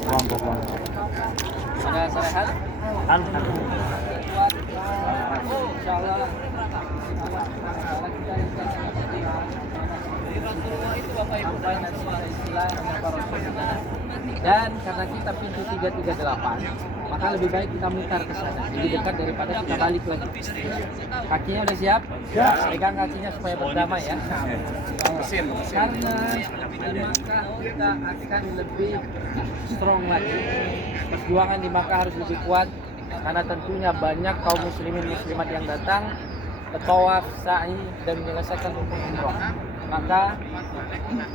Kelompok. Sudah sehat? Alhamdulillah. Insyaallah. Rasulullah itu Bapak Ibu banyak istilah para Rasulullah. Dan karena kita pintu 338, maka lebih baik kita mutar ke sana, lebih dekat daripada kita balik lagi. Kakinya udah siap? Ya. Pegang kakinya supaya berdamai ya. Karena di Makkah kita akan lebih strong lagi. Perjuangan di Makkah harus lebih kuat karena tentunya banyak kaum muslimin muslimat yang datang bertawaf, sa'i dan menyelesaikan rukun umrah. Maka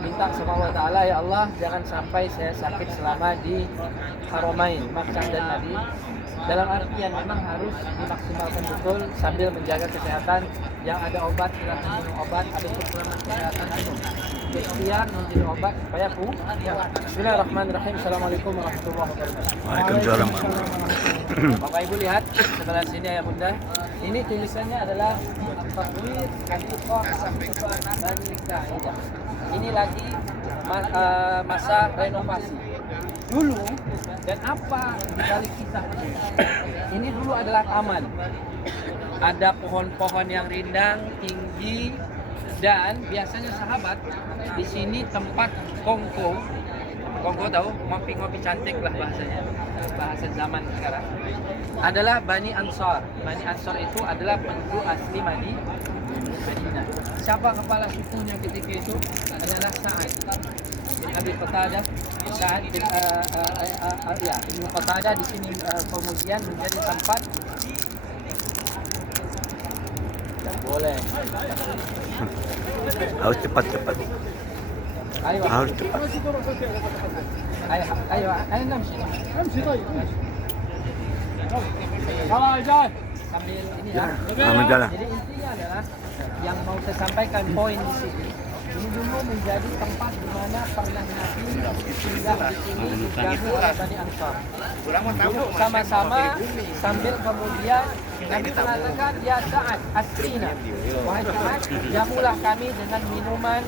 minta sama Allah Ta'ala, ya Allah jangan sampai saya sakit selama di Haramain, Makkah dan Madinah. Dalam artian memang harus dimaksimalkan betul sambil menjaga kesehatan. Yang ada obat silakan minum obat, ada suplemen kesehatan minum. Ikhtiar menjadi obat supaya ya. Bismillahirrahmanirrahim. Assalamualaikum warahmatullahi wabarakatuh. Waalaikumsalam. Bapak Ibu lihat sebelah sini ya Bunda. Ini tulisannya adalah Takwir Hadiqah Bani Sa'id. Ini lagi masa renovasi. Dulu dan apa di balik kisah ini? Ini dulu adalah taman. Ada pohon-pohon yang rindang, tinggi, dan biasanya sahabat di sini tempat kongko. Kongko tahu? Ngopi-ngopi cantik lah bahasanya. Bahasa zaman sekarang. Adalah Bani Ansar. Bani Ansar itu adalah penduduk asli Madinah. Siapa kepala sukunya ketika itu? Adalah Sa'ad bin Abi Qatadah. Sa'ad bin Ibnu Qatadah di sini kemudian menjadi tempat. Boleh. Harus cepat. Ayo. Harus cepat. Ayo namshi. طيب خلاص جاي Sambil ini ya. Alhamdulillah. Jadi intinya adalah yang mau saya sampaikan poin di sini. Ini dulu menjadi tempat di mana pernah Nabi tinggal di sini diganggu oleh Bani Ansar. Duduk sama-sama sambil kemudian Nabi mengatakan, ya Sa'ad, asrina. Wahai Sa'ad, jamulah kami dengan minuman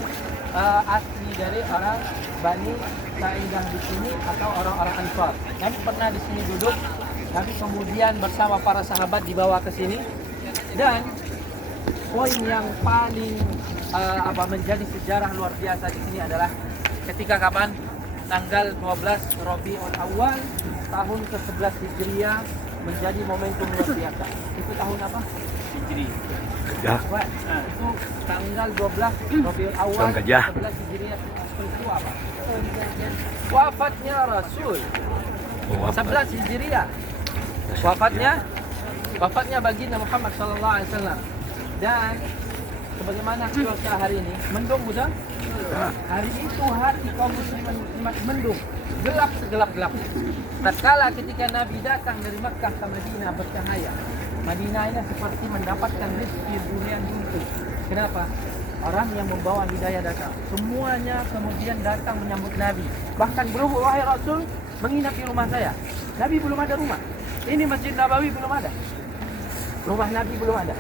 asli dari orang Bani Sa'idah di sini atau orang-orang Ansar. Nabi pernah di sini duduk. Nabi kemudian bersama para sahabat dibawa ke sini, dan poin yang paling menjadi sejarah luar biasa di sini adalah ketika kapan? Tanggal 12 Rabiul Awal tahun ke-11 Hijriah menjadi momentum luar biasa. Itu tahun apa? Hijri. Ya. Itu tanggal 12 Rabiul Awal Tahun Gajah. 11 Hijriah itu apa? Wafatnya Rasul. 11 Hijriah. Wafatnya baginda Muhammad sallallahu alaihi wasallam. Dan sebagaimana cuaca hari ini, mendung bukan? Hari itu hari kaum muslimin muslimat mendung, gelap segelap-gelap. Tatkala ketika Nabi datang dari Makkah ke Madinah bercahaya. Madinah ini seperti mendapatkan rezeki bulan itu. Kenapa? Orang yang membawa hidayah datang. Semuanya kemudian datang menyambut Nabi. Bahkan belum, wahai Rasul, menginap di rumah saya. Nabi belum ada rumah. Ini Masjid Nabawi belum ada. Rumah Nabi belum ada.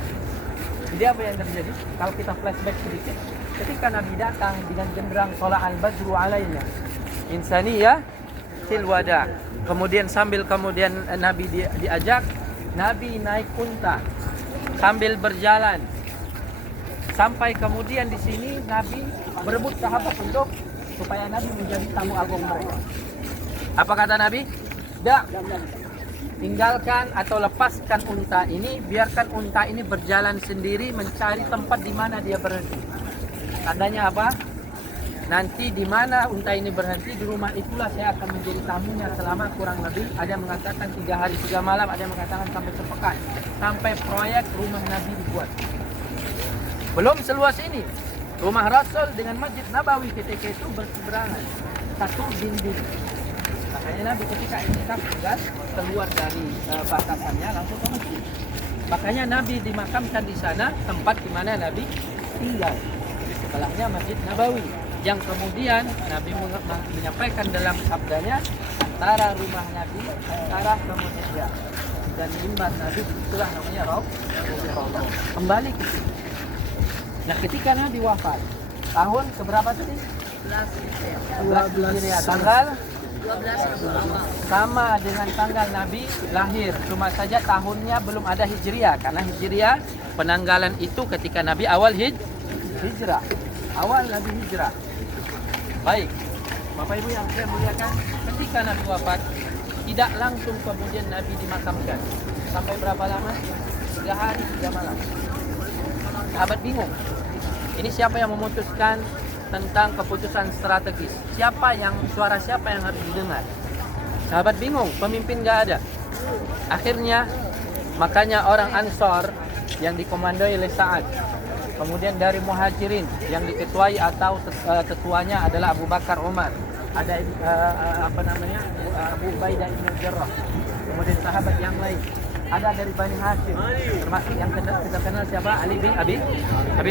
Jadi apa yang terjadi? Kalau kita flashback sedikit, ketika Nabi datang dengan genderang Thala'al Badru alaina insaniyah fil wada. Kemudian Nabi diajak, Nabi naik unta sambil berjalan. Sampai kemudian di sini Nabi berebut sahabat untuk supaya Nabi menjadi tamu agung mereka. Apa kata Nabi? Dak, tinggalkan atau lepaskan unta ini, biarkan unta ini berjalan sendiri mencari tempat di mana dia berhenti. Tandanya apa? Nanti di mana unta ini berhenti, di rumah itulah saya akan menjadi tamunya selama kurang lebih, ada yang mengatakan 3 hari 3 malam, ada yang mengatakan sampai sepekan, sampai proyek rumah Nabi dibuat. Belum seluas ini. Rumah Rasul dengan Masjid Nabawi ketika itu berseberangan, satu dinding. Makanya Nabi ketika itikaf tugas keluar dari batasannya langsung ke masjid. Makanya Nabi dimakamkan di sana, tempat di mana Nabi tinggal. Sebelahnya Masjid Nabawi, yang kemudian Nabi menyampaikan dalam sabdanya, antara rumah Nabi antara ke masjid dan mimbar Nabi, itulah namanya Raudhah. Kembali ke sini. Nah, ketika Nabi wafat tahun keberapa tadi? 11 Hijriah. Tanggal sama dengan tanggal Nabi lahir, cuma saja tahunnya belum ada Hijriah, karena Hijriah penanggalan itu ketika Nabi awal hijrah, awal Nabi hijrah. Baik, Bapak Ibu yang saya muliakan, ketika Nabi wafat, tidak langsung kemudian Nabi dimakamkan. Sampai berapa lama? 3 hari 3 malam. Sahabat bingung. Ini siapa yang memutuskan tentang keputusan strategis? Suara siapa yang harus didengar? Sahabat bingung, pemimpin gak ada. Akhirnya, makanya orang Ansor yang dikomandoi oleh Sa'ad, kemudian dari Muhajirin yang diketuai atau ketuanya adalah Abu Bakar Umar, ada Abu Ubaidah bin Jarrah, kemudian sahabat yang lain, ada dari Bani Hashim, termasuk yang kita kenal siapa? Ali bin Abi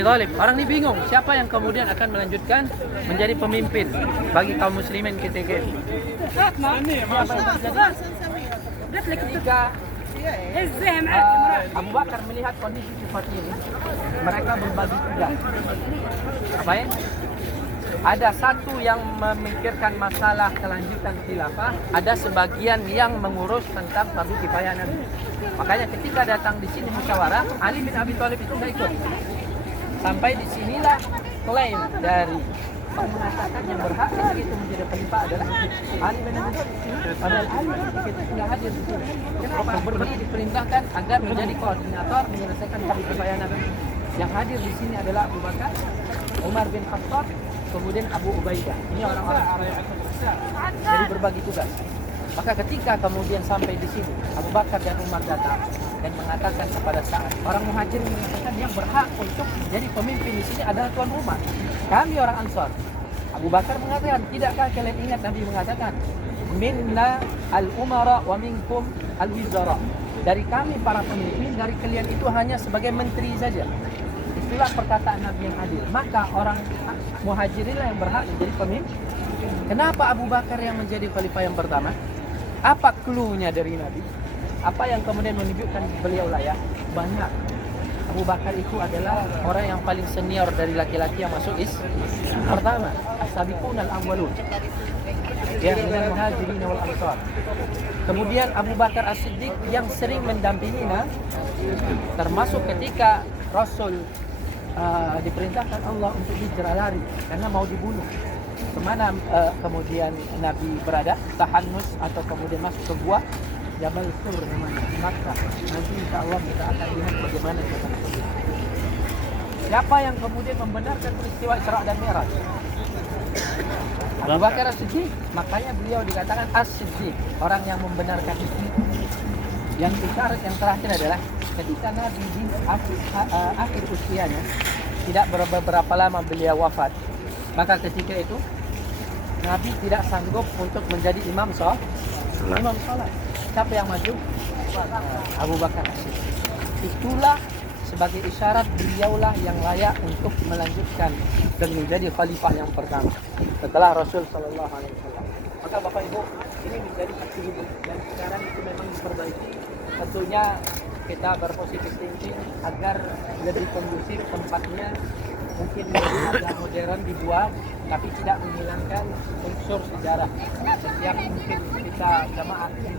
Thalib. Orang ini bingung siapa yang kemudian akan melanjutkan menjadi pemimpin bagi kaum muslimin ketika itu. Ketika Abu Bakar melihat kondisi seperti ini, mereka berbagi tugas. Apa ya? Ada satu yang memikirkan masalah kelanjutan khilafah, ada sebagian yang mengurus tentang fardu kifayah Nabi. Makanya ketika datang di sini musyawarah, Ali bin Abi Thalib itu tidak ikut. Sampai disinilah klaim dari mengatakan yang berhak itu menjadi khalifah adalah Ali bin Abi Thalib. Padahal Ali itu tidak hadir di sini. Kenapa? Beliau diperintahkan agar menjadi koordinator menyelesaikan fardu kifayah Nabi. Yang hadir di sini adalah Abu Bakar, Umar bin Khattab, kemudian Abu Ubaidah. Ini orang-orang jadi berbagi tugas. Maka ketika kemudian sampai di sini, Abu Bakar dan Umar datang dan mengatakan kepada Sa'ad, orang Muhajir mengatakan yang berhak untuk menjadi pemimpin di sini adalah tuan rumah. Kami orang Ansar. Abu Bakar mengatakan, tidakkah kalian ingat Nabi mengatakan, minna al-umara wa minkum al-wizara. Dari kami para pemimpin, dari kalian itu hanya sebagai menteri saja. Itulah perkataan Nabi yang adil. Maka orang Muhajirinlah yang berhak menjadi pemimpin. Kenapa Abu Bakar yang menjadi khalifah yang pertama? Apa clue-nya dari Nabi? Apa yang kemudian menunjukkan beliau layak? Banyak. Abu Bakar itu adalah orang yang paling senior dari laki-laki yang masuk Islam. Pertama, as-sabiqun al-awwalun. Ya, minal muhajirin wal ansar. Kemudian Abu Bakar As-Siddiq yang sering mendampingi termasuk ketika Rasul diperintahkan Allah untuk hijrah lari karena mau dibunuh. Kemana kemudian Nabi berada? Tahannus atau kemudian masuk ke gua Jabal Sur namanya di Makkah. Nanti insya Allah kita akan lihat bagaimana kita. Siapa yang kemudian membenarkan peristiwa Isra dan Mi'raj? Abu Bakar As-Siddiq. Makanya beliau dikatakan As-Siddiq, orang yang membenarkan itu. Yang isyarat yang terakhir adalah ketika Nabi di akhir usianya, tidak berapa lama beliau wafat, maka ketika itu Nabi tidak sanggup untuk menjadi imam salat. Siapa yang maju? Abu Bakar As-Siddiq. Itulah sebagai isyarat beliaulah yang layak untuk melanjutkan dan menjadi khalifah yang pertama setelah Rasul Sallallahu Alaihi Wasallam. Maka Bapak Ibu, ini menjadi aksi hidup dan sekarang itu memang diperbaiki. Tentunya kita berpositif thinking agar lebih kondusif tempatnya, mungkin lebih agak modern dibuat, tapi tidak menghilangkan unsur sejarah. Setiap mungkin kita jamaah ini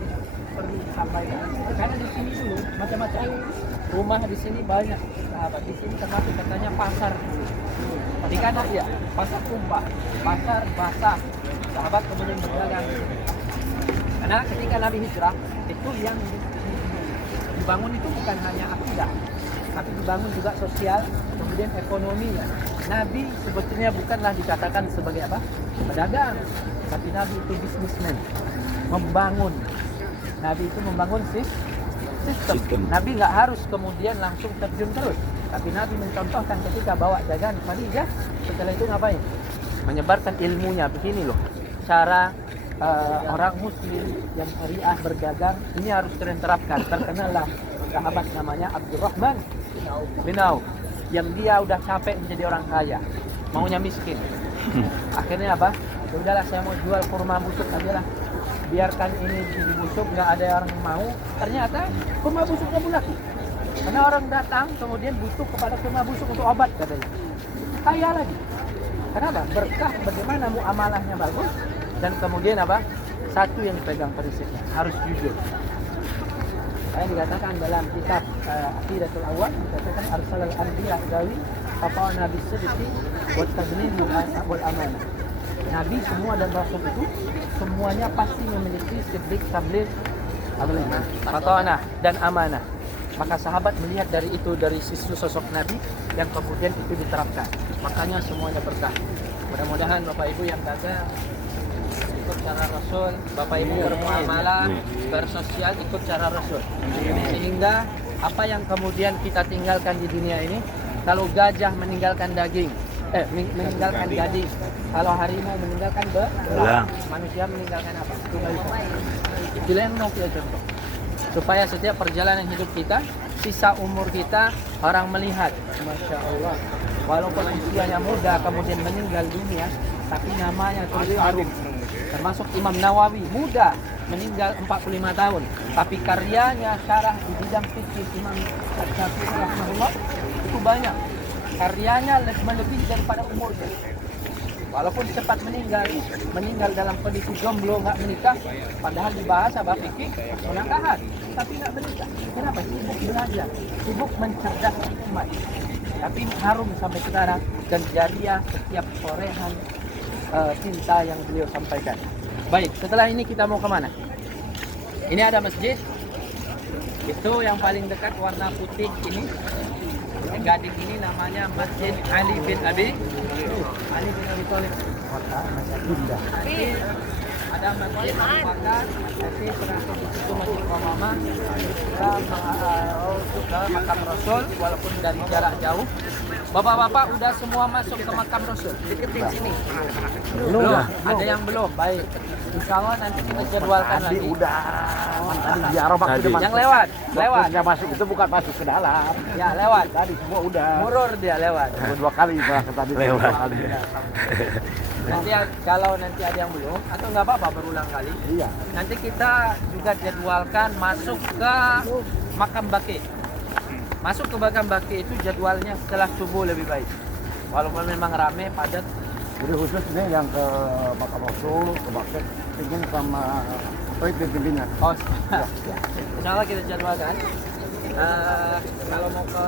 perlu disampaikan. Karena di sini dulu macam-macam rumah di sini banyak. Sahabat di sini termasuk katanya pasar. Di kanan ya, pasar tumpah, pasar basah. Sahabat kemudian berdagang. Karena ketika Nabi hijrah itu yang dibangun itu bukan hanya akidah, tapi dibangun juga sosial, kemudian ekonominya. Nabi sebetulnya bukanlah dikatakan sebagai apa? Pedagang, tapi Nabi itu bisnismen, membangun. Nabi itu membangun sistem. Nabi nggak harus kemudian langsung terjun terus, tapi Nabi mencontohkan ketika bawa dagang Khadijah, setelah itu ngapain? Menyebarkan ilmunya. Begini loh cara orang muslim yang syariah berdagang, ini harus kalian terapkan. Terkenallah sahabat namanya Abdurrahman bin Auf, yang dia udah capek menjadi orang kaya, maunya miskin. Akhirnya apa? Ya udahlah, saya mau jual kurma busuk aja lah, biarkan ini busuk, nggak ada orang mau. Ternyata kurma busuknya laku, karena orang datang kemudian butuh kepada kurma busuk untuk obat katanya. Kaya lagi. Kenapa? Berkah bagaimana muamalahnya bagus, dan kemudian apa? satu yang dipegang prinsipnya, harus jujur. Saya dikatakan dalam kitab Aqidatul Awwal, dikatakan arsalal anbiya dawi apa nabi sidqi wa tadmin wal amanah. Nabi semua dan rasul itu semuanya pasti memiliki sidq, tabligh, amanah dan amanah. Maka sahabat melihat dari itu, dari sisi sosok Nabi yang kemudian itu diterapkan. Makanya semuanya berkah. Mudah-mudahan Bapak Ibu yang dagang ikut cara Rasul, Bapak Ibu bermuamalah, bersosial ikut cara Rasul. Sehingga apa yang kemudian kita tinggalkan di dunia ini, kalau gajah meninggalkan daging, meninggalkan gading, kalau harimau meninggalkan belang, manusia meninggalkan apa? Dilenok ya contoh. Supaya setiap perjalanan hidup kita, sisa umur kita orang melihat, Masya Allah, walaupun usianya muda kemudian meninggal dunia, tapi namanya terus harum. Termasuk Imam Nawawi, muda, meninggal 45 tahun, tapi karyanya syarah di bidang fikih Imam Syafi'i rahimahullah itu banyak. Karyanya melebihi daripada umurnya. Walaupun cepat meninggal dalam kondisi jomblo, nggak menikah, padahal di bahasa fikih menakahan, tapi nggak menikah. Kenapa? Sibuk belajar, sibuk mencerdaskan umat. Tapi harum sampai sekarang dan jariah setiap sorehan cinta yang beliau sampaikan. Baik, setelah ini kita mau kemana? Ini ada masjid, itu yang paling dekat warna putih ini. Gading ini namanya Masjid Ali bin Abi Thalib. Kota Masjid Indah. Ada Masjid Abu Bakar, nanti termasuk di situ Masjid Qomamah, ke makam Rasul, walaupun dari jarak jauh. Bapak-bapak udah semua masuk ke makam Rasul. Deketin sini. Belum. Ada yang belum. Baik. Insya Allah nanti kita jadwalkan lagi. Udah. Tadi di Arafah udah masuk. Yang lewat. Nggak masuk itu bukan masuk ke dalam. Ya lewat. Tadi semua udah. Murur dia lewat. Dua kali tadi. Lewat. Nanti kalau nanti ada yang belum atau nggak apa-apa berulang kali. Iya. Nanti kita juga jadwalkan masuk ke makam Baqi. Masuk ke makam Baqi itu jadwalnya setelah subuh lebih baik. Walaupun memang rame padat. Jadi khusus ini yang ke makam Rasul, ke Bakir, ingin sama pimpinan. Oh, ya. Insya Allah kita jadwalkan. Kalau mau ke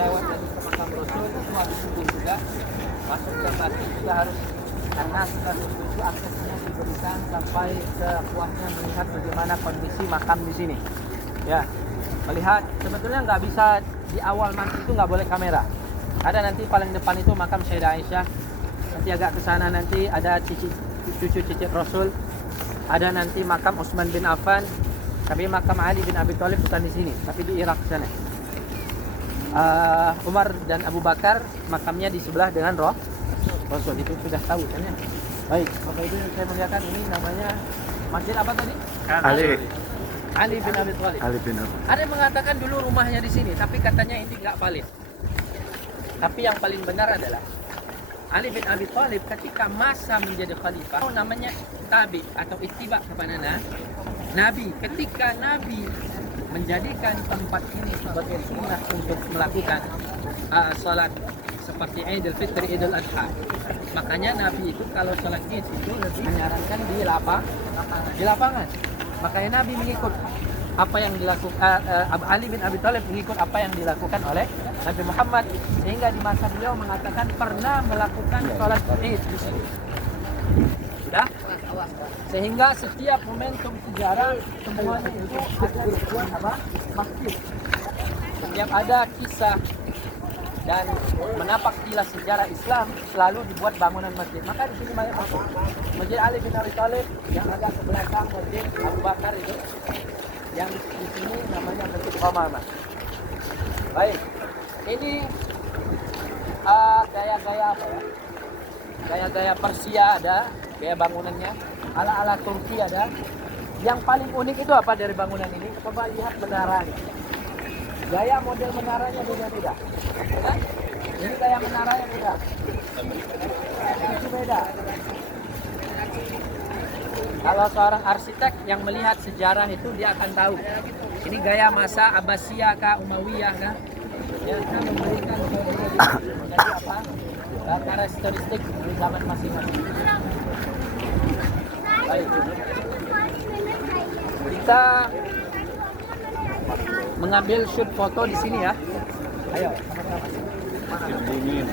lewat dari ke makam Rasul itu habis subuh juga. Masuk ke Baqi juga harus, karena setelah subuh itu aksesnya diberikan sampai sepuasnya melihat bagaimana kondisi makam di sini. Ya, melihat sebetulnya nggak bisa di awal masuk itu nggak boleh kamera. Ada nanti paling depan itu makam Sayyidah Aisyah. Nanti agak ke sana nanti ada cucu cicit Rasul. Ada nanti makam Utsman bin Affan. Tapi makam Ali bin Abi Thalib bukan di sini, tapi di Irak sana. Umar dan Abu Bakar makamnya di sebelah dengan Rasul, itu sudah tahu kan ya. Baik, Bapak Ibu yang saya muliakan, ini namanya masjid apa tadi? Ali bin Abi Thalib. Ada yang mengatakan dulu rumahnya di sini, tapi katanya ini nggak valid. Tapi yang paling benar adalah Ali bin Abi Thalib ketika masa menjadi khalifah, namanya tabi atau ittiba kepada Nabi. Ketika Nabi menjadikan tempat ini sebagai sunnah untuk melakukan salat seperti Idul Fitri, Idul Adha, makanya Nabi itu kalau salat Id itu lebih menyarankan di lapangan. Makanya Nabi mengikut apa yang dilakukan Ali bin Abi Thalib mengikut apa yang dilakukan oleh Nabi Muhammad, sehingga di masa beliau mengatakan pernah melakukan sholat Id di sini. Sudah? Sehingga setiap momentum sejarah semuanya itu ada dibuat masjid. Setiap ada kisah dan menapak kilas sejarah Islam selalu dibuat bangunan masjid. Maka di sini banyak masjid Ali bin Abi Thalib yang agak ke belakang, masjid Abu Bakar itu. Yang di sini namanya Masjid Qomamah. Baik, ini gaya-gaya apa ya? Gaya-gaya Persia ada, gaya bangunannya. Ala-ala Turki ada. Yang paling unik itu apa dari bangunan ini? Coba lihat menaranya. Gaya model menaranya beda-beda. Ya? Ini gaya menaranya beda. Itu beda. Kalau seorang arsitek yang melihat sejarah itu dia akan tahu. Ini gaya masa Abbasiyah kah, Umayyah kah? Ya, kita memberikan menjadi apa? Karakteristik di zaman masing-masing. Baik. Kita mengambil shoot foto di sini ya. Ayo, sama-sama. Dingin.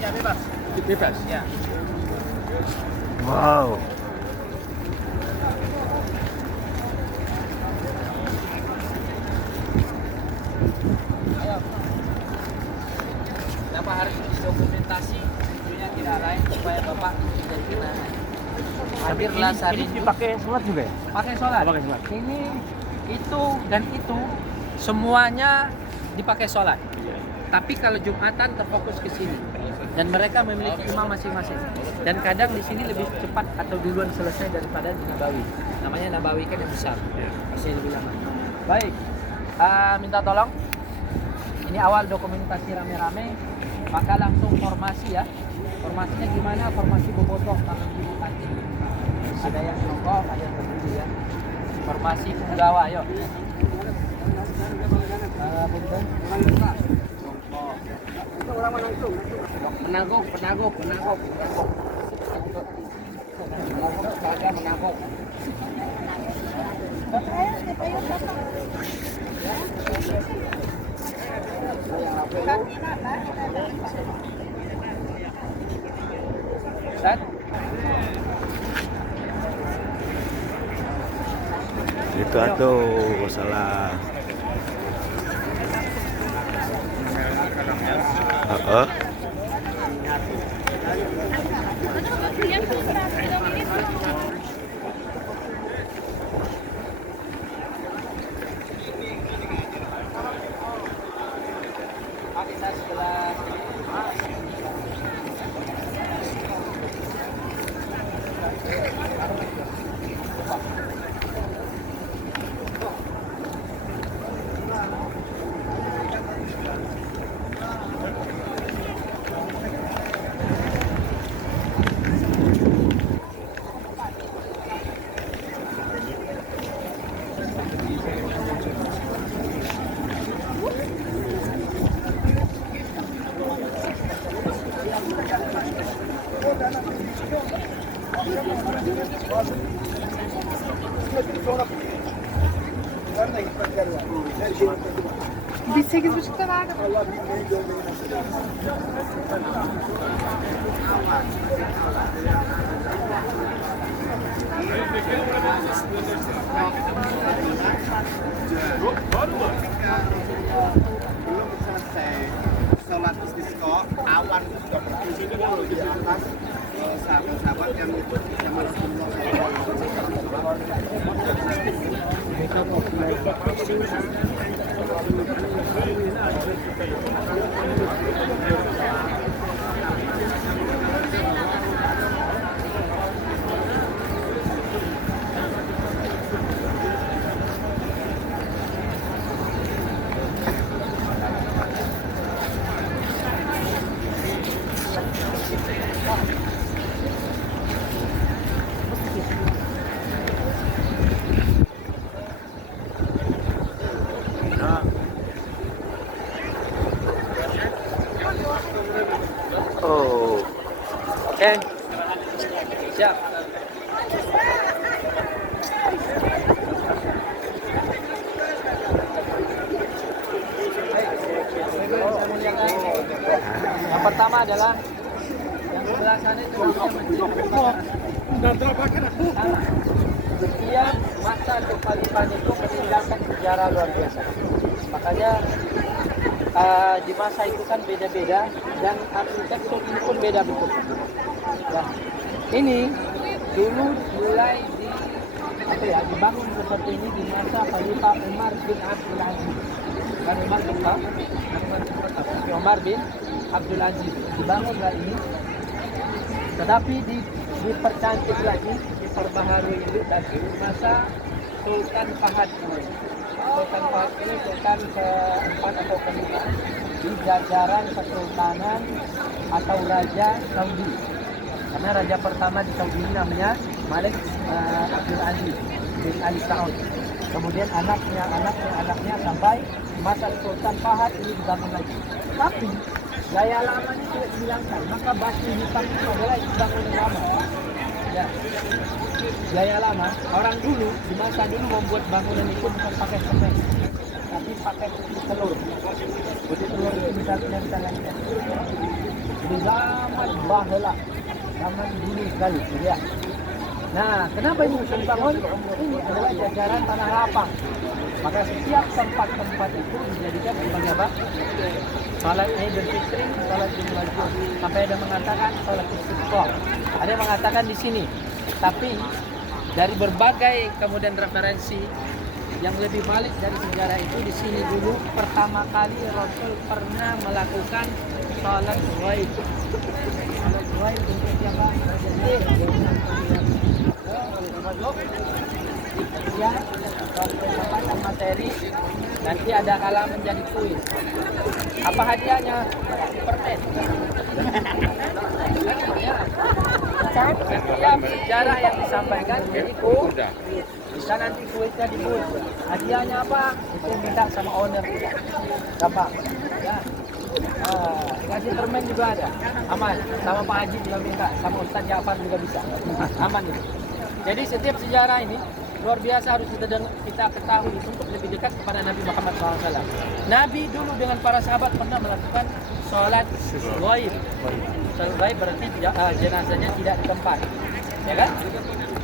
Ya bebas. Bebas. Ya. Wow. Ayo. Kenapa harus dokumentasi? Tentunya tidak lain supaya Bapak tidak kenangan. Hadirlah saat ini. dipakai sholat juga ya? Pakai sholat. Pakai sholat. Ini, itu, dan itu semuanya dipakai sholat. Tapi kalau Jumatan terfokus ke sini. Dan mereka memiliki imam masing-masing. Dan kadang di sini lebih cepat atau duluan selesai daripada di Nabawi. Namanya Nabawi kan yang besar. Pasti lebih lama. Baik. Minta tolong. Ini awal dokumentasi rame-rame. Maka langsung formasi ya. Formasinya gimana? Formasi bobotoh tangan kiri kaki. Ada yang jongkok, ada yang berdiri ya. Formasi punggawa, yuk. Punten. Menangguh. Set. Itu atuh salah. Heeh. Kita setelah Biz 8.30'da verdim. Belum selesai sholat istisqa, awan sudah berkumpul di atas. Sahabat-sahabat yang ikut bersama Rasulullah Oh. oke. Siap. Yang pertama adalah yang sebelah sana itu setiap masa kepalipan itu meninggalkan sejarah luar biasa. Makanya di masa itu kan beda-beda dan arsitektur ini pun beda bentuk. Nah, ini dulu mulai dibangun seperti ini di masa Khalifah Umar bin Abdul Aziz. Kan Umar bin Umar bin Abdul Aziz dibangunlah ini, tetapi dipercantik lagi, diperbaharui lagi masa Sultan Fahad. Sultan Fahad ini sultan keempat atau kelima di jajaran kesultanan atau raja Saudi. Karena raja pertama di Saudi ini namanya Malik Abdul Aziz bin Ali Saud. Kemudian anaknya sampai masa Sultan Fahad ini dibangun lagi. Tapi gaya lama ini tidak dihilangkan, maka batu hitam itu adalah bangunan lama. Ya. Gaya lama, orang dulu di masa dulu membuat bangunan itu bukan pakai semen, tapi pakai putih telur. Putih telur itu bisa lagi. Di zaman bahla, zaman dulu sekali, ya. Nah, kenapa ini bisa dibangun? Ini adalah jajaran tanah lapang. Maka setiap tempat-tempat itu dijadikan sebagai apa? Salat Idul Fitri, salat Idul Adha. Sampai ada mengatakan salat Istisqa. Ada yang mengatakan di sini. Tapi dari berbagai kemudian referensi yang lebih balik dari sejarah itu, di sini dulu pertama kali Rasul pernah melakukan salat ghaib. Salat ghaib untuk siapa? Ya, kalau sampaikan materi nanti ada kalah menjadi kuis. Apa hadiahnya? Permen. Setiap sejarah yang disampaikan jadi bisa nanti kuisnya dibuat. Hadiahnya apa? Itu minta sama owner. Gampang. Ya. Kasih permen juga ada. Aman. Sama Pak Haji juga minta. Sama Ustaz Ja'far juga bisa. Aman itu. Jadi setiap sejarah ini luar biasa harus kita ketahui untuk lebih dekat kepada Nabi Muhammad SAW. Nabi dulu dengan para sahabat pernah melakukan sholat ghaib. Sholat ghaib berarti jenazahnya tidak di tempat, ya kan?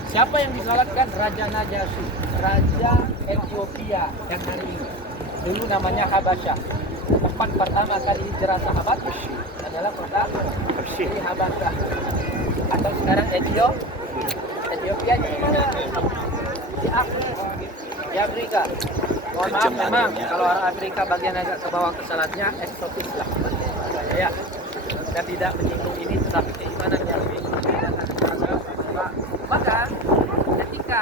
Siapa yang disalatkan? Raja Najasyi, Raja Ethiopia yang hari ini. Dulu namanya Habasyah. Tempat pertama kali hijrah sahabat adalah kota Habasyah. Atau sekarang Ethiopia di mana? Di Afrika. Mohon maaf memang kalau orang Afrika bagian agak ke bawah ke selatnya eksotis lah. Ya, kita tidak menyinggung ini, tetapi keimanannya lebih. Maka ketika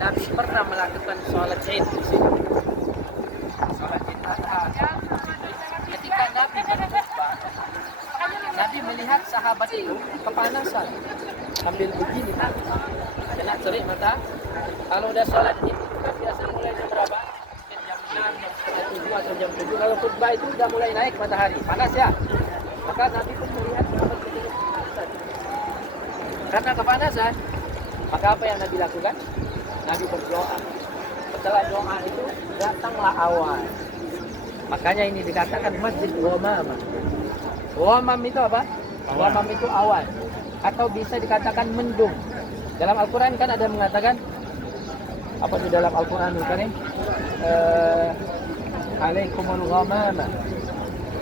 Nabi pernah melakukan sholat Id di sini, sholat Id Adha, ketika Nabi berkhutbah, Nabi melihat sahabat itu kepanasan, sambil begini, kena terik mata. Kalau udah sholat Id itu biasa mulai jam berapa? Jam 6, jam 7 atau jam 7. Kalau khutbah itu udah mulai naik matahari, panas ya. Maka Nabi pun melihat sahabat itu kepanasan. Karena kepanasan, maka apa yang Nabi lakukan? Nabi berdoa. Setelah doa itu datanglah awan. Makanya ini dikatakan Masjid Ghamam. Ghamam itu apa? Ghamam itu awan. Atau bisa dikatakan mendung. Dalam Al-Quran kan ada mengatakan apa di dalam Al-Quran ini? Alaikumul ghamama.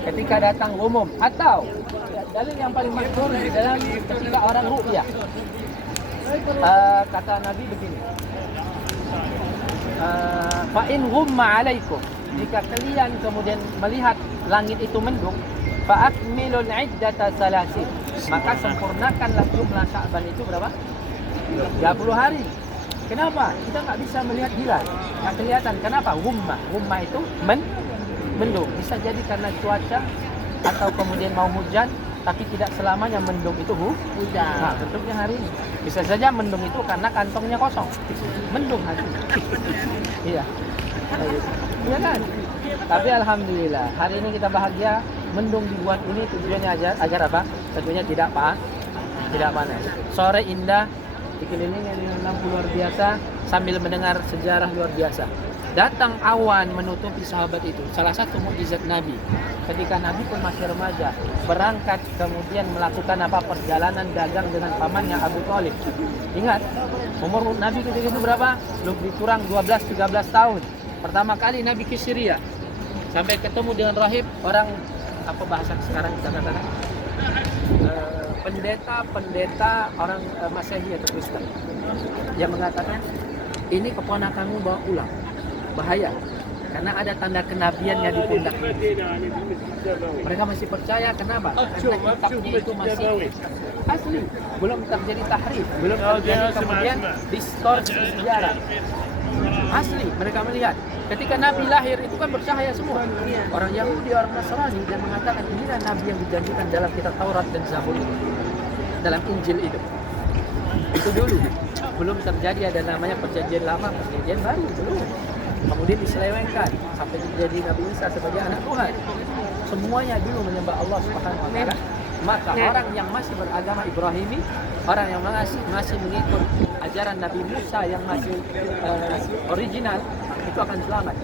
Ketika datang umum, atau dalil yang paling masyhur di dalam ketika orang ru'yah. Kata Nabi begini. Fa in ghumma alaikum, jika kalian kemudian melihat langit itu mendung, fa akmilul iddata salasin, maka sempurnakanlah jumlah Sya'ban itu berapa? 30 hari. Kenapa? Kita nggak bisa melihat hilal, nggak kelihatan. Kenapa? Ghumma itu mendung. Bisa jadi karena cuaca atau kemudian mau hujan, tapi tidak selamanya mendung itu hujan. Nah, bentuknya hari ini. Bisa saja mendung itu karena kantongnya kosong. Mendung hari ini. Iya. Iya kan? Tapi alhamdulillah hari ini kita bahagia. Mendung dibuat ini tujuannya agar apa? Tentunya tidak panas. Sore indah, dikelilingi dengan lampu luar biasa sambil mendengar sejarah luar biasa. Datang awan menutupi sahabat itu. Salah satu mukjizat Nabi. Ketika Nabi pun masih remaja, berangkat kemudian melakukan perjalanan dagang dengan pamannya Abu Thalib. Ingat, umur Nabi ketika itu berapa? Lebih kurang 12-13 tahun. Pertama kali Nabi ke Syria. Sampai ketemu dengan rahib, orang apa bahasa sekarang kita katakan? Pendeta orang Masehi atau Kristen yang mengatakan ini keponakanmu bawa pulang, bahaya karena ada tanda kenabiannya di pundak. Mereka masih percaya. Kenapa? Karena kitabnya itu masih asli, belum terjadi tahrif, belum terjadi kemudian distorsi sejarah. Asli, mereka melihat. Ketika Nabi lahir itu kan bercahaya semua. Orang Yahudi, orang Nasrani dan mengatakan inilah Nabi yang dijanjikan dalam kitab Taurat dan Zabur itu, dalam Injil itu. Itu dulu, belum terjadi ada namanya perjanjian lama, perjanjian baru belum. Kemudian diselewengkan sampai menjadi Nabi Isa sebagai anak Tuhan. Semuanya dulu menyembah Allah Subhanahu wa taala. Maka orang yang masih beragama Ibrahimi, orang yang masih mengikut ajaran Nabi Musa yang masih original, itu akan selamat.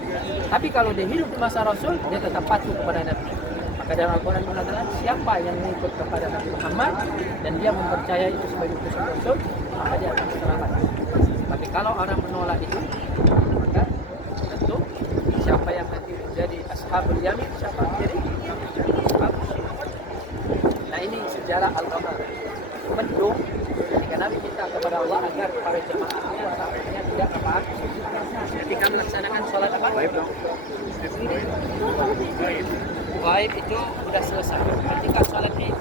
Tapi kalau dia hidup di masa Rasul, dia tetap patuh kepada Nabi. Maka dalam Al-Quran mengatakan siapa yang mengikut kepada Nabi Muhammad dan dia mempercayai itu sebagai utusan Rasul, maka dia akan selamat. Tapi kalau orang menolak itu, maka tentu siapa yang nanti menjadi ashabul yamin, siapa menjadi ashabul shimal. Nah ini sejarah al-ghamam. Mendung ketika Nabi minta kepada Allah agar para jemaahnya sahabatnya tidak apa ketika melaksanakan sholat apa? Gaib itu sudah selesai. Ketika sholat Id,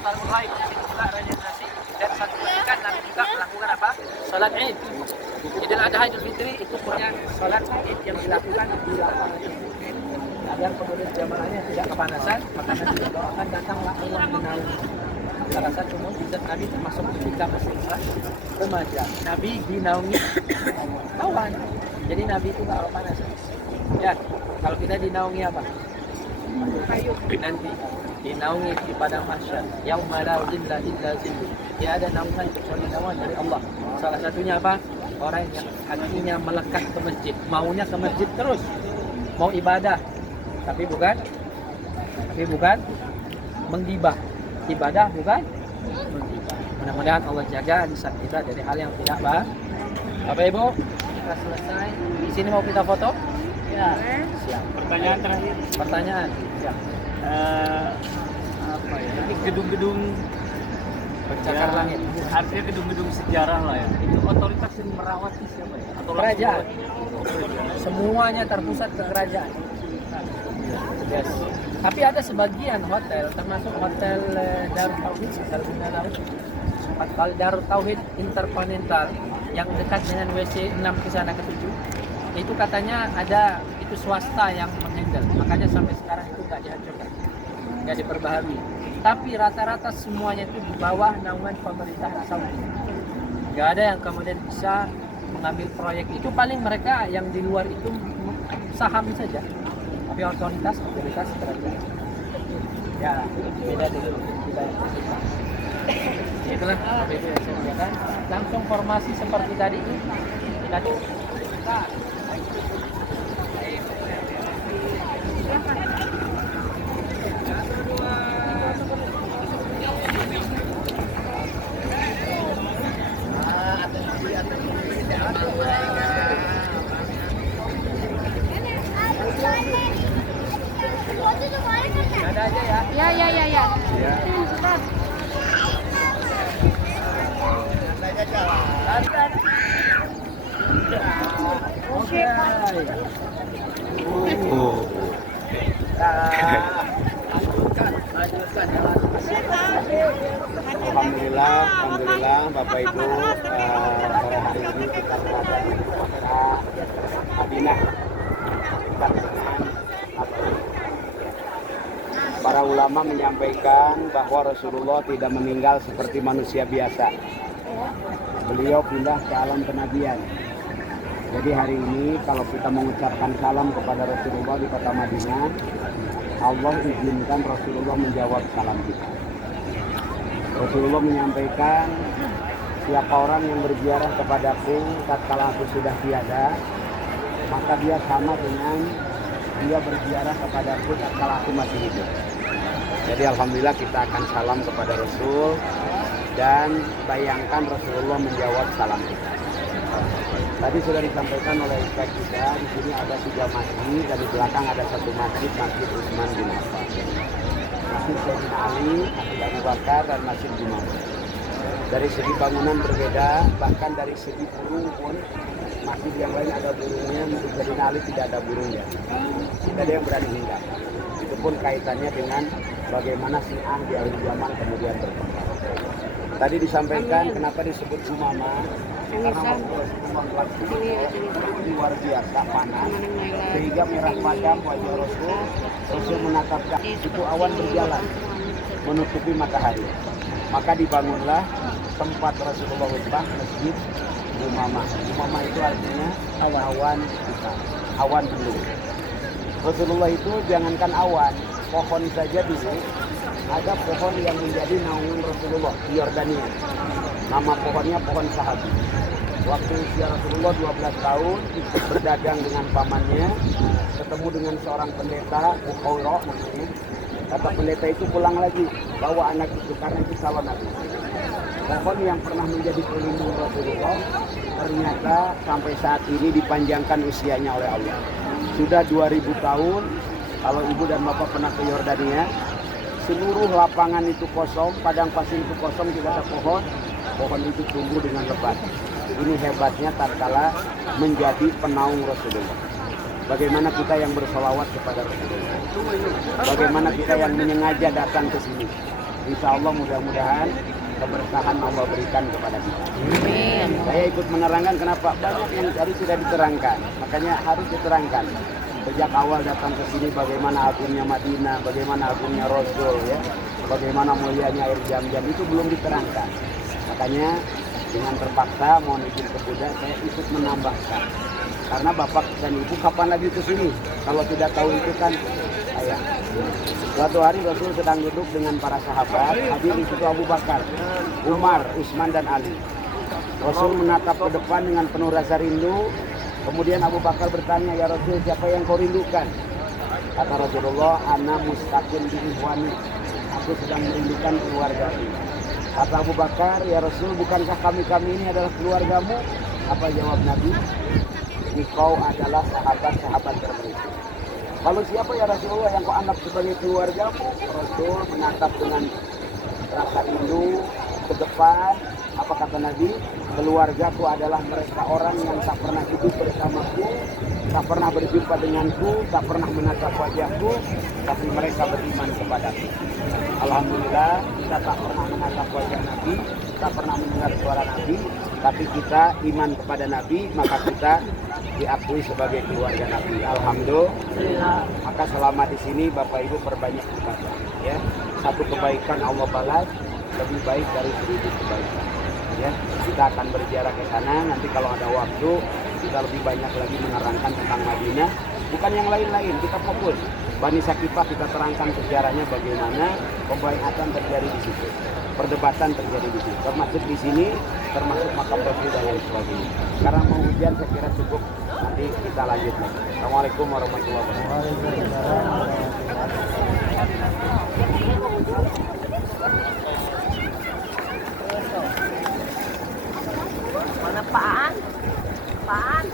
fardu gaib juga raja nasi dan satu ketika Nabi juga melakukan apa? Sholat Id. Idul Adha, Idul Fitri itu punya sholat Id yang dilakukan di lapangan. Agar kemudian jamaahnya tidak kepanasan, maka Nabi doakan datanglah Allah menaungi. Salah satu mukjizat Nabi termasuk ketika masih remaja, Nabi dinaungi awan. Jadi Nabi itu nggak kepanasan. Ya, kalau kita dinaungi apa? Nanti dinaungi di padang mahsyar. Yauma la zilla illa zillu. Dia ada naungan kecuali naungan dari Allah. Salah satunya apa? Orang yang hatinya melekat ke masjid, maunya ke masjid terus, mau ibadah. Tapi bukan menggibah. Ibadah bukan menggibah. Mudah-mudahan Allah jaga lisan kita dari hal yang tidak baik. Bapak Ibu, kita selesai. Di sini mau kita foto? Ya. Siap. Pertanyaan terakhir. Pertanyaan. Ya. Apa ya? Ini gedung-gedung Pencakar langit. Artinya gedung-gedung sejarah lah ya. Itu otoritas yang merawat siapa ya? Atau Kerajaan. Semuanya terpusat ke kerajaan. Yes. Tapi ada sebagian hotel, termasuk hotel Darut Tauhid, Hotel Darut Tauhid Interkontinental yang dekat dengan WC 6 ke sana ke 7. Itu katanya ada itu swasta yang menghandle, makanya sampai sekarang itu nggak dihancurkan, nggak diperbaharui. Tapi rata-rata semuanya itu di bawah naungan pemerintah Saudi. Nggak ada yang kemudian bisa mengambil proyek itu, paling mereka yang di luar itu saham saja. Tapi otoritas kerajaan. Ya, beda dengan kita yang kita. Itulah apa itu yang saya katakan. Langsung formasi seperti tadi. Tadi ada aja ya. Ya. Sudah. Oke. Oh. Alhamdulillah Bapak Ibu, pada hari ini kita berada di kota Madinah. Para ulama menyampaikan bahwa Rasulullah tidak meninggal seperti manusia biasa. Beliau pindah ke alam kenabian. Jadi hari ini kalau kita mengucapkan salam kepada Rasulullah di kota Madinah, Allah izinkan Rasulullah menjawab salam kita. Rasulullah menyampaikan, siapa orang yang berziarah kepadaku tatkala aku sudah tiada, maka dia sama dengan dia berziarah kepadaku tatkala aku masih hidup. Jadi alhamdulillah kita akan salam kepada Rasul dan bayangkan Rasulullah menjawab salam kita. Tadi sudah disampaikan oleh Ustaz kita, di sini ada 3 masjid dan di belakang ada 1 masjid, Masjid Utsman bin Affan. Masjid Sayyidina Ali, Masjid Abu Bakar dan Masjid Jumat. Dari segi bangunan berbeda, bahkan dari segi burung pun masjid yang lain ada burungnya, Masjid Sayyidina Ali tidak ada burungnya. Tidak ada yang berani hinggap. Itu pun kaitannya dengan bagaimana Syiah di akhir zaman kemudian berkembang. Tadi disampaikan kenapa disebut Umama, karena Tangisan. waktu waktu Ini ya, tangisan. luar biasa panas, Mana Naila. sehingga merah padam wajah Rasul. Rasul menatap itu awan berjalan menutupi matahari. Maka dibangunlah tempat Rasulullah khutbah, masjid Umama. Umama itu artinya awan hitam, awan mendung. Rasulullah itu jangankan awan, pohon saja dulu ada pohon yang menjadi naungan Rasulullah di Yordania. Nama pohonnya pohon sahabi. Waktu usia Rasulullah 12 tahun ikut berdagang dengan pamannya, ketemu dengan seorang pendeta, Bukhairah namanya. Kata pendeta itu pulang lagi, bawa anak itu karena itu calon nabi. Pohon yang pernah menjadi pelindung Rasulullah ternyata sampai saat ini dipanjangkan usianya oleh Allah. Sudah 2000 tahun, kalau ibu dan bapak pernah ke Yordania, seluruh lapangan itu kosong, padang pasir itu kosong, tidak ada pohon. Pohon itu tumbuh dengan lebat. Ini hebatnya tatkala menjadi penaung Rasulullah. Bagaimana kita yang bersolawat kepada Rasulullah. Bagaimana kita yang menyengaja datang ke sini. Insya Allah mudah-mudahan keberkahan Allah berikan kepada kita. Saya ikut menerangkan kenapa banyak yang tadi sudah diterangkan. Makanya harus diterangkan. Sejak awal datang ke sini bagaimana agungnya Madinah, bagaimana agungnya Rasul, ya, bagaimana mulianya air Zam-Zam itu belum diterangkan. Makanya dengan terpaksa mohon izin ke Buddha saya ikut menambahkan. Karena bapak dan ibu kapan lagi ke sini? Kalau tidak tahu itu kan ayah. Suatu hari Rasul sedang duduk dengan para sahabat, hadir di situ Abu Bakar, Umar, Utsman dan Ali. Rasul menatap ke depan dengan penuh rasa rindu. Kemudian Abu Bakar bertanya, "Ya Rasul, siapa yang kau rindukan?" Kata Rasulullah, "Ana mustaqim bi ihwani." Aku sedang merindukan keluargaku. Kata Abu Bakar, "Ya Rasul, bukankah kami ini adalah keluargamu?" Apa jawab Nabi? "Engkau adalah sahabat-sahabat terbaik." Kalau siapa ya Rasulullah yang kau anggap sebagai keluargamu? Rasul menatap dengan rasa rindu ke depan. Apa kata Nabi? "Keluargaku adalah mereka orang yang tak pernah hidup bersamaku, tak pernah berjumpa denganku, tak pernah menatap wajahku, tapi mereka beriman kepadaku." Alhamdulillah kita tak pernah menatap wajah Nabi, tak pernah mendengar suara Nabi, tapi kita iman kepada Nabi, maka kita diakui sebagai keluarga Nabi. Alhamdulillah. Maka selama di sini Bapak Ibu perbanyak ibadah, ya. Satu kebaikan Allah balas lebih baik dari 1000 kebaikan. Ya, kita akan berziarah ke sana. Nanti kalau ada waktu kita lebih banyak lagi menerangkan tentang Madinah. Bukan yang lain-lain, kita fokus. Bani Sakifah kita terangkan sejarahnya bagaimana pembaiatan terjadi di situ, perdebatan terjadi di situ, termasuk di sini, termasuk makam Rasul dan lain sebagainya. Sekarang mau hujan, saya kira cukup. Nanti kita lanjut lagi. Assalamualaikum warahmatullahi wabarakatuh. Mana Paan? Paan?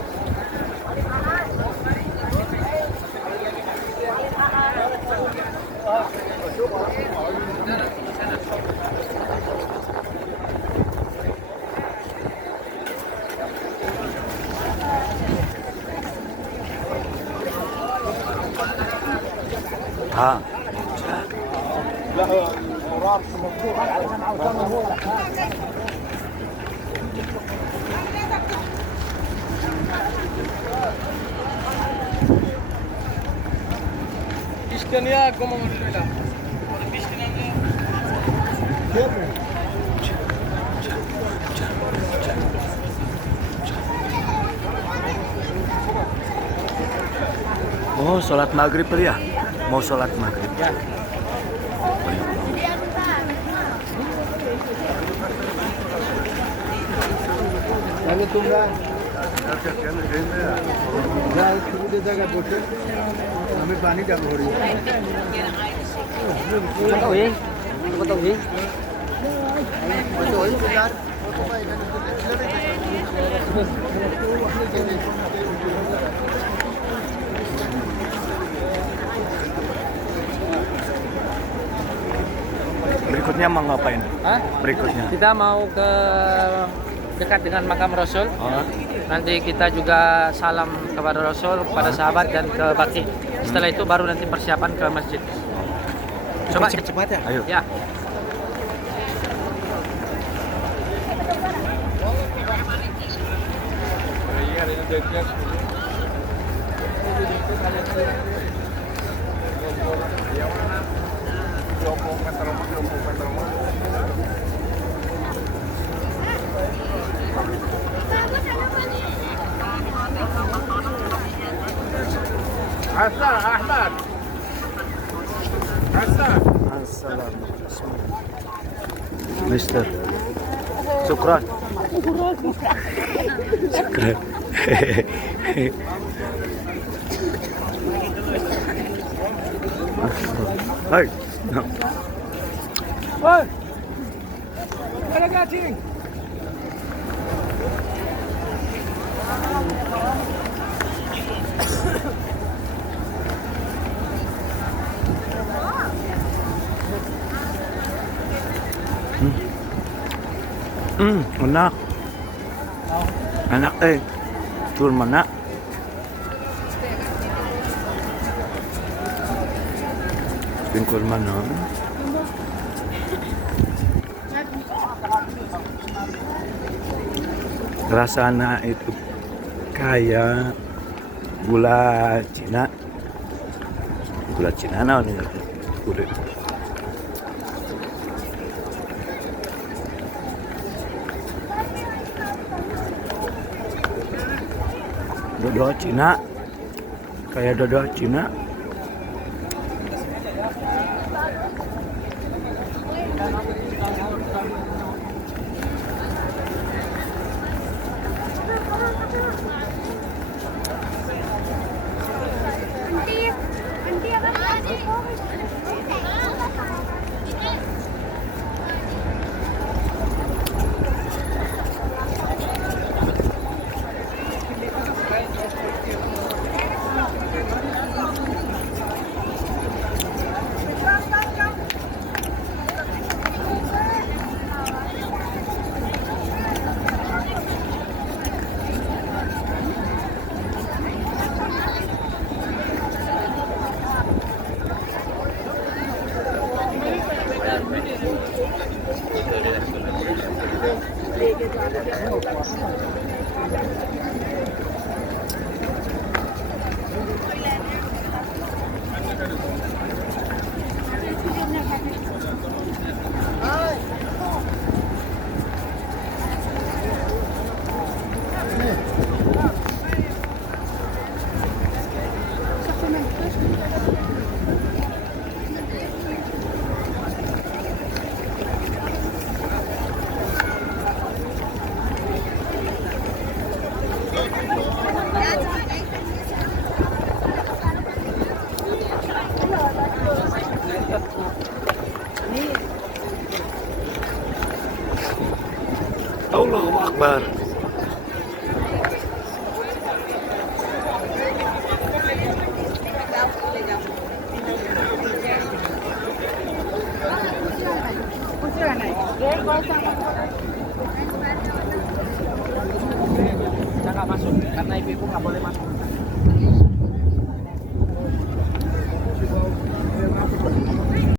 हाँ Biskan ya, aku mau dulu. Biskan mau sholat maghrib kali ya? Mau sholat maghrib ya? Lalu tunggal. Ya, itu jaga bocor. Kami panik jam hari. tahu ya? Kau tahu ya? Betul, benar. Berikutnya mau ngapain? Hah? Berikutnya. Kita mau ke dekat dengan makam Rasul. Oh, Nanti kita juga salam kepada Rasul, kepada sahabat dan ke Baqi. Setelah itu baru nanti persiapan ke masjid. Coba cepat ya. ayo. Ya. Hasan, Ahmad. Hasan. Assalamualaikum. Mister. Syukran. Syukran. Hai. Woi. Ada cacing. Anak. Anak Tur mana? Pingkul mana? Rasanya itu kayak gula Cina. Gula Cina naon ya? Gula. Dodol Cina, kayak dodol Cina. Allahu Akbar. Jangan masuk karena ibu nggak boleh masuk.